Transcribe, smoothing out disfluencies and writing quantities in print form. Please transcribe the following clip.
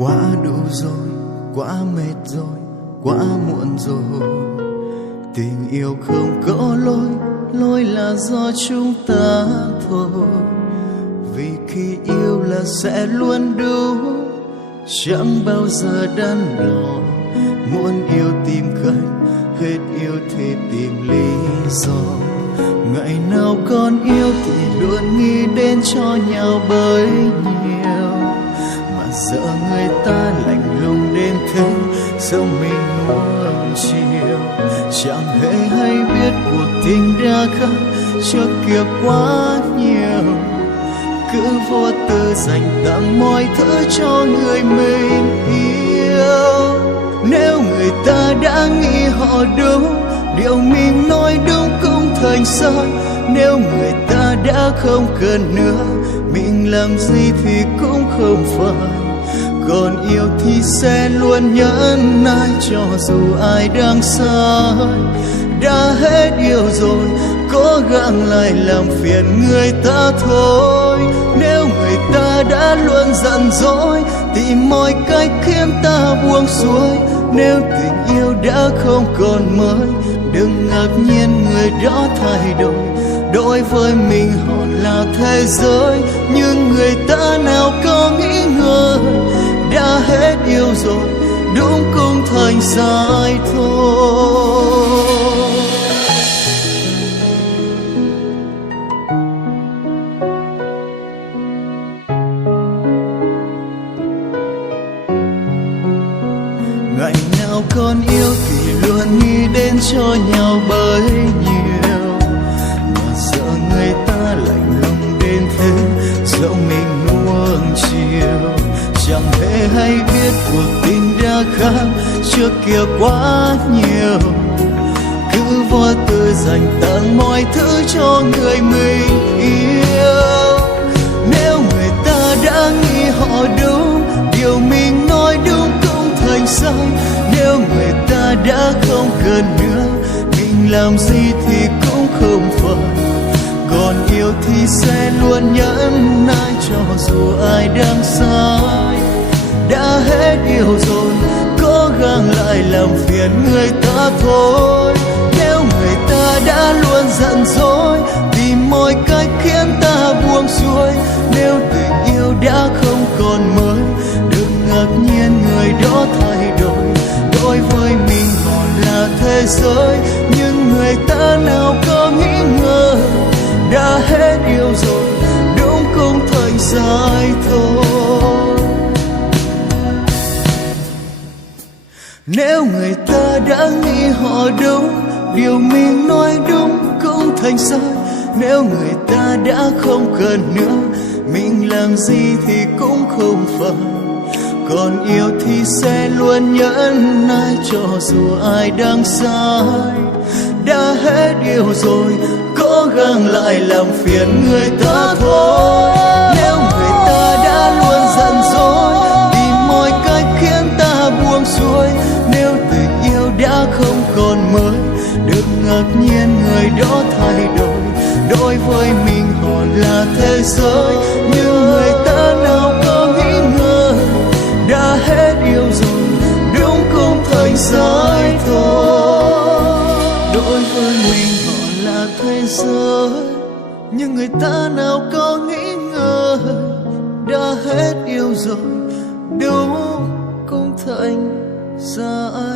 Quá đủ rồi, quá mệt rồi, quá muộn rồi. Tình yêu không có lối, lối là do chúng ta thôi. Vì khi yêu là sẽ luôn đúng, chẳng bao giờ đắn đo. Muốn yêu tìm cách, hết yêu thì tìm lý do. Ngày nào còn yêu thì luôn nghĩ đến cho nhau bấy nhiêu. Mà giờ người ta lạnh lùng đến thế, sống mình nuông chiều. Chẳng hề hay biết cuộc tình đã khác trước kia quá nhiều. Cứ vô tư dành tặng mọi thứ cho người mình yêu. Nếu người ta đã nghĩ họ đúng, điều mình nói đúng cũng thành sai. Nếu người ta đã không cần nữa, mình làm gì thì cũng không phải. Còn yêu thì sẽ luôn nhẫn nại cho dù ai đang sai. Đã hết yêu rồi, cố gắng lại làm phiền người ta thôi. Nếu người ta đã luôn giận dỗi, tìm mọi cách khiến ta buông xuôi. Nếu tình yêu đã không còn mới, đừng ngạc nhiên người đó thay đổi. Đối với mình họ là thế giới, nhưng người ta nào có nghĩ ngờ. Đã hết yêu rồi, đúng cũng thành sai thôi. Ngày nào còn yêu thì luôn nghĩ đến cho nhau bấy nhiêu. Mà sợ người ta lạnh lùng đến thế, dẫu mình nuông chiều. Chẳng hề hay biết cuộc tình đã khác trước kia quá nhiều. Cứ vô tư dành tặng mọi thứ cho người mình yêu. Nếu người ta đã nghĩ họ đúng, điều mình nói đúng cũng thành sai. Nếu người ta đã không cần nữa, mình làm gì thì cũng không phải. Còn yêu thì sẽ luôn nhẫn nại cho dù ai đang sai. Đã hết yêu rồi, cố gắng lại làm phiền người ta thôi. Nếu người ta đã luôn giận dỗi, tìm mọi cách khiến ta buông xuôi. Nếu tình yêu đã không còn mới, đừng ngạc nhiên người đó thay đổi. Đối với mình họ là thế giới, nhưng người ta nào có nghĩ ngờ. Đã hết yêu rồi, đúng cũng thành sai thôi. Nếu người ta đã nghĩ họ đúng, điều mình nói đúng cũng thành sai. Nếu người ta đã không cần nữa, mình làm gì thì cũng không phải. Còn yêu thì sẽ luôn nhẫn nại cho dù ai đang sai. Đã hết yêu rồi, cố gắng lại làm phiền người ta thôi. Nếu người ta đã luôn giận dỗi, tìm mọi cách khiến ta buông xuôi. Nếu tình yêu đã không còn mới, đừng ngạc nhiên người đó thay đổi. Đối với mình họ là thế giới, nhưng người ta nào có nghĩ ngờ. Đã hết yêu rồi, đúng cũng thành sai thôi. Đối với mình họ là thế giới, nhưng người ta nào có nghĩ ngờ. Đã hết yêu rồi, đúng cũng thành sai.